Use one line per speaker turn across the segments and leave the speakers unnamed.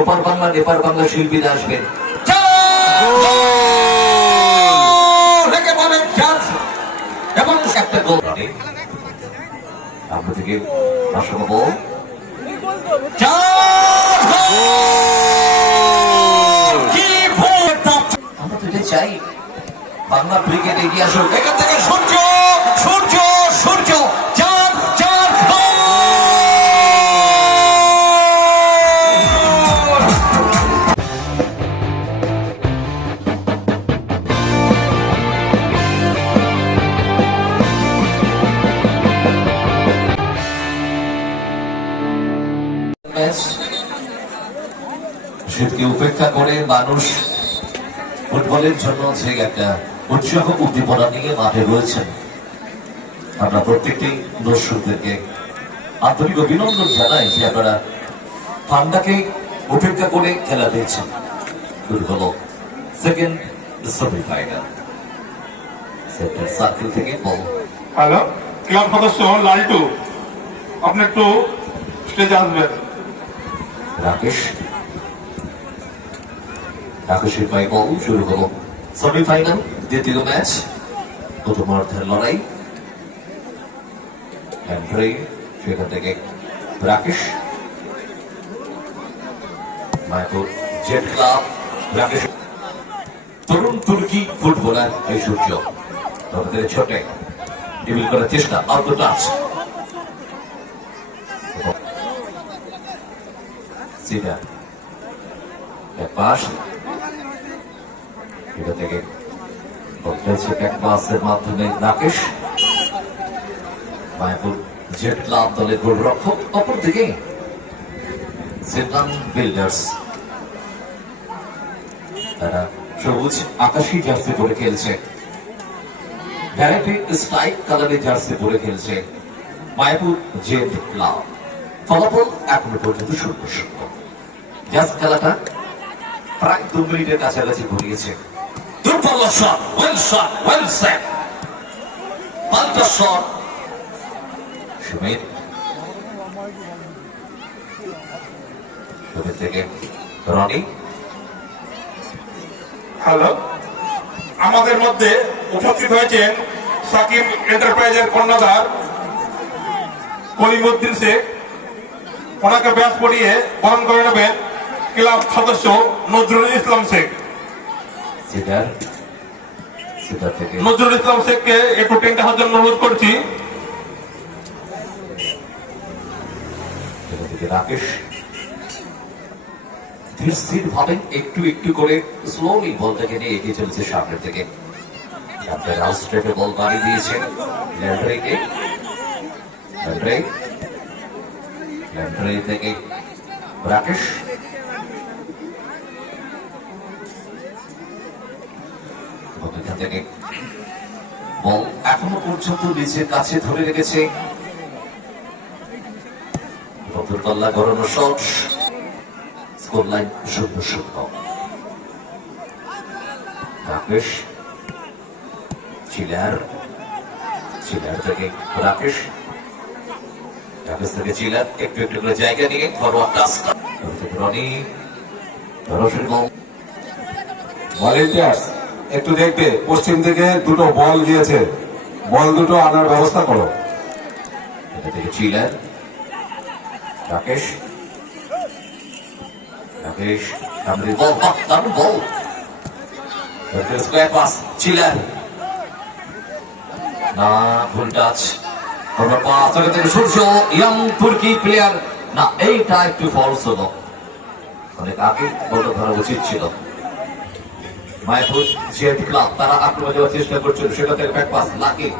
ওপার বাংলা নেপার বাংলা শিল্পীরা আসবেন রেখে এবং একটা গোল। আমরা থেকে আমরা তো এটাই চাই। বাংলা ক্রিকেট এগিয়ে আসুক। এখান থেকে সূর্য সূর্য সূর্য। শীতকে উপেক্ষা করে মানুষ ফুটবলের জন্য যে একটা উৎসাহ উদ্দীপনা নিয়ে মাঠে রয়েছেন। আমরা প্রত্যেকটি দর্শকদেরকে আন্তরিক অভিনন্দন জানাই যে আপনারা ঠান্ডাকে উপেক্ষা করে খেলা দিয়েছেন শুরু হলো সেকেন্ড সেমিফাইনাল সেন্টার সার্কেল থেকে বল।
হ্যালো ক্লাব সদস্য লালটু আপনি একটু স্টেজে আসবেন।
রাকেশ। রাকেশের পায়ে বল শুরু হলো। সেমিফাইনাল দ্বিতীয় ম্যাচ প্রথমার্ধের লড়াই। সেখান থেকে Rakesh. Mayapur jet club Rakesh. তরুণ তুর্কি ফুটবলার এই সূর্য তাদের ছোটে ডিবিল করার চেষ্টা আউট টাচ বিল্ডার্স। তারা সবুজ আকাশি জার্সি পরে খেলছে। ভ্যারাইটি স্ট্রাইক কালারের জার্সি পরে খেলছে মায়াপুর জেট ক্লাব ফলাফল এখনও পর্যন্ত শূন্য শূন্য। জাস্ট খেলাটা প্রায় দু মিনিটের কাছাকাছি ঘুরিয়েছে দুর্বল ওয়েল থেকে রনি।
হ্যালো। আমাদের মধ্যে উপস্থিত হয়েছেন সাকিব এন্টারপ্রাইজের কর্ণধার কলিমুদ্দিন শেখ। ওনাকে ব্যাস পড়িয়ে বরণ করে নেবেন ক্লাব সদস্য নজরুল ইসলাম শেখ।
থেকে?
নজরুল ইসলাম শেখকে একটু টেন্টে হাজার অনুরোধ করছি।
রাকেশ। ধীর স্থির ভাবে একটু একটু করে স্লোলি বলটাকে নিয়ে এগিয়ে চলেছে সামনের বল বাড়ি দিয়েছেন ল্যান্ড্রেকে ল্যান্ড্রে। ল্যান্ড্রে থেকে রাকেশ এবং এখান থেকে। বল এখনও পর্যন্ত নিচের কাছে ধরে রেখেছে। গড়ানো শট স্কোর লাইন শূন্য শূন্য। রাকেশ। চিলার। চিলার থেকে রাকেশ। রাকেশ থেকে চিলার। একটু একটু করে জায়গা নিয়ে ঘরোয়া টাচ রনি।
একটু দেখবে পশ্চিম দিকে দুটো বল গিয়েছে। বল দুটো আনার ব্যবস্থা করো।
রাকেশ। রাকেশ না, ভুল টাচ সূর্য তুর্কি প্লেয়ার না, এইটা একটু অনেক আগে বলটা ধরা উচিত ছিল। মায়াপুর জেট ক্লাব তারা আক্রমণ দেওয়ার চেষ্টা করছিল। সেটা থেকে ব্যাক লাকি।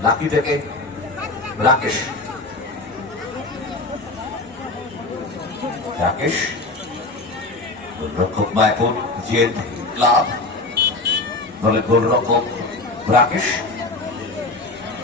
লাকি থেকে রাকেশ। রাকেশ। গোলরক্ষক মায়াপুর জেদ ক্লাব দলের গোলরক্ষক রাকেশ।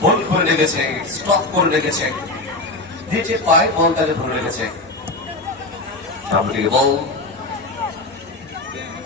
বল করে রেখেছে স্টপ করে রেখেছে। নিজে পায়ে বল তাকে ধরে রেখেছে। সামনে বল।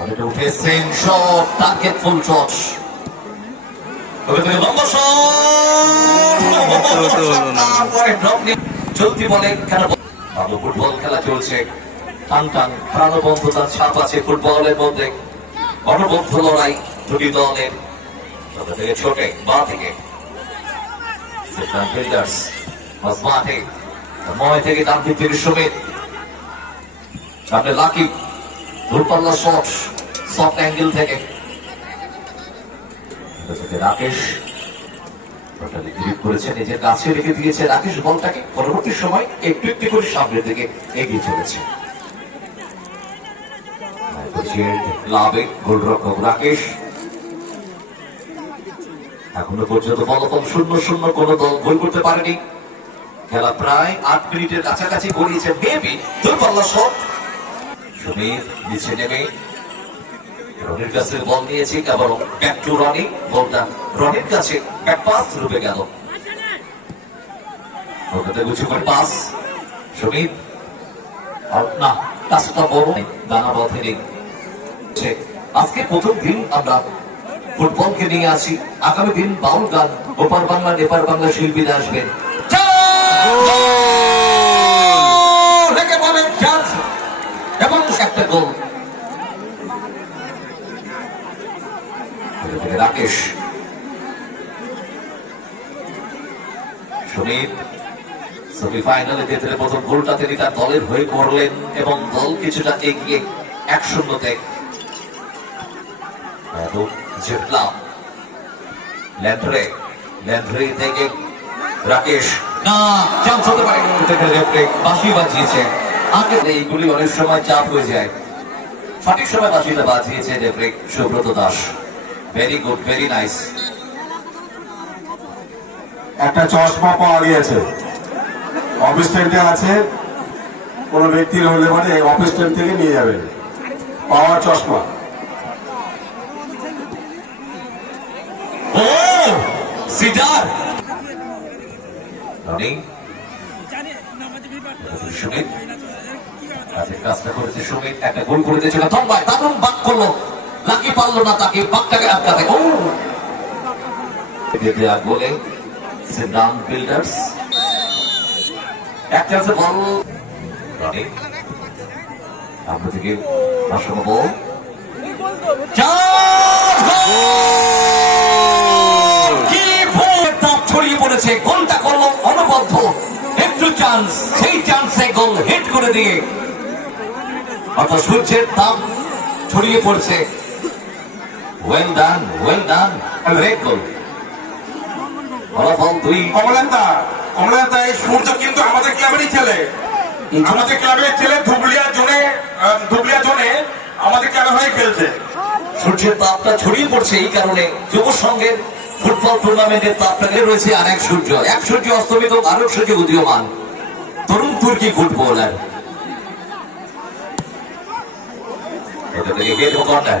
অনেকটা উঠেছেন শট টার্গেট ফুল নিয়ে চলতি বলে খেলা ফুটবল খেলা চলছে। টান টান প্রাণবন্ধতার ছাপ আছে ফুটবলের মধ্যে। অনবদ্ধ লড়াই দুটি দলের। তবে থেকে ছোটে বা থেকে। মাঠে ময় থেকে দাম দিতে সুমিত সামনে লাকি দূরপাল্লা শট সফট অ্যাঙ্গেল থেকে। রাকেশ নিজের কাছে রেখে দিয়েছে। রাকেশ বলটাকে পরবর্তী সময় একটু একটু করে সামনের দিকে এগিয়ে চলেছে। এখনও পর্যন্ত ফলাফল শূন্য শূন্য কোন দল গোল করতে পারেনি। খেলা প্রায় আট মিনিটের কাছাকাছি গড়িয়েছে মেবি। দূরপাল্লা শট। সমীর নিচে নেমে রনির কাছে বল নিয়েছে ব্যাক টু রনি বলটা রনির কাছে। ব্যাক পাস রূপে গেল। গুছি করে পাস না কাজটা বড় দানা নেই। আজকে প্রথম দিন আমরা ফুটবলকে নিয়ে আসি। আগামী দিন বাউল গান, ওপার বাংলা, নেপার বাংলা শিল্পীরা আসবেন রেখে বলেন চান্স এবং একটা গোল এটা থেকে রাকেশ। সুমিত সেমিফাইনালে যেতে প্রথম গোলটা তিনি তার দলের হয়ে করলেন এবং দল কিছুটা এগিয়ে এক শূন্যতে। জিতলাম ল্যান্ড্রে থেকে রাকেশ। না চান্স হতে পারে বাঁশি বাজিয়েছে। আগে এইগুলি অনেক সময় চাপ হয়ে যায়। সঠিক সময় বাঁশিটা বাজিয়েছে referee Subrata Das. Very good very nice
একটা চশমা পাওয়া গিয়েছে। অফিস স্ট্যান্ডে আছে। কোনো ব্যক্তির হলে মানে অফিস স্ট্যান্ড থেকে নিয়ে যাবেন পাওয়ার চশমা।
সুমিত সুমিত একটা গোল করে দিয়েছিল। তন্ময় দারুণ বাক করল লাকি পারল না তাকে বাকটাকে আটকাতে? ও! দেয়া গোলে সিদ্ধান বিল্ডার্স এক চান্সে বল। আমরা থেকে আসলে বল ছড়িয়ে পড়েছে। গোলটা করল অনবদ্ধ একটু চান্স সেই চান্সে গোল হিট করে দিয়ে। অর্থাৎ সূর্যের তাপ ছড়িয়ে পড়ছে। Well done well done red goal ফলাফল দুই
কমলেন্দা কমলেন্দা এই সূর্য কিন্তু আমাদের ক্লাবেরই ছেলে। আমাদের ক্লাবের ছেলে ধুবলিয়া জোনে ধুবলিয়া জোনে আমাদের ক্লাবে হয়ে খেলছে।
সূর্যের তাপটা ছড়িয়ে পড়ছে এই কারণে যুব সংঘের ফুটবল টুর্নামেন্টের তাপটাকে রয়েছে আর এক সূর্য। এক সূর্য অস্তমিত আর এক সূর্য উদীয়মান। তরুণ তুর্কি ফুটবলার। এটা থেকে গেট কর্নার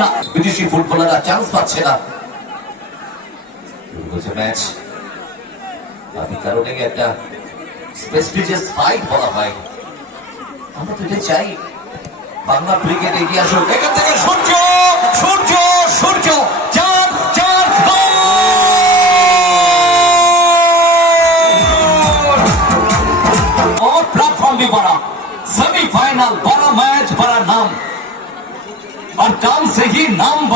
না। বিদেশি ফুটবলাররা চান্স পাচ্ছে না। ম্যাচ আমি কারণে একটা স্পেসপিজিয়াস ফাইট বলা হয়। আমরা তো এটা চাই। বাংলা ক্রিকেট এগিয়ে আসুক। এখান থেকে সূর্য সূর্য সূর্য।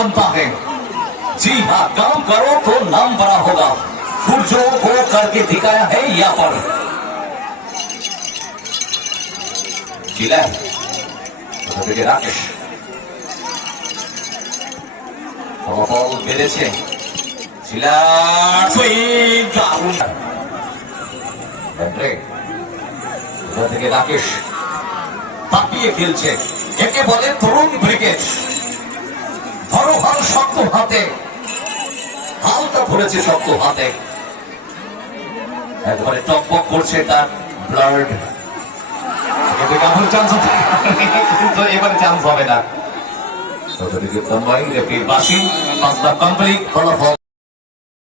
बनता है जी हाँ काम करो तो नाम बड़ा होगा सूर्यों को करके दिखाया है यहाँ पर जिला কোথা থেকে রাকেশ ফলাফল বেড়েছে শিলার সুইং দারুণ ব্যাটে। কোথা থেকে রাকেশ তাপিয়ে খেলছে একে বলে তরুণ ব্রিগেড ধরো হাল শক্ত হাতে। হালকা পড়েছে শক্ত হাতে। একবারে টকবক করছে তার ব্লাড। কামড় চান্স এবারে চান্স হবে না।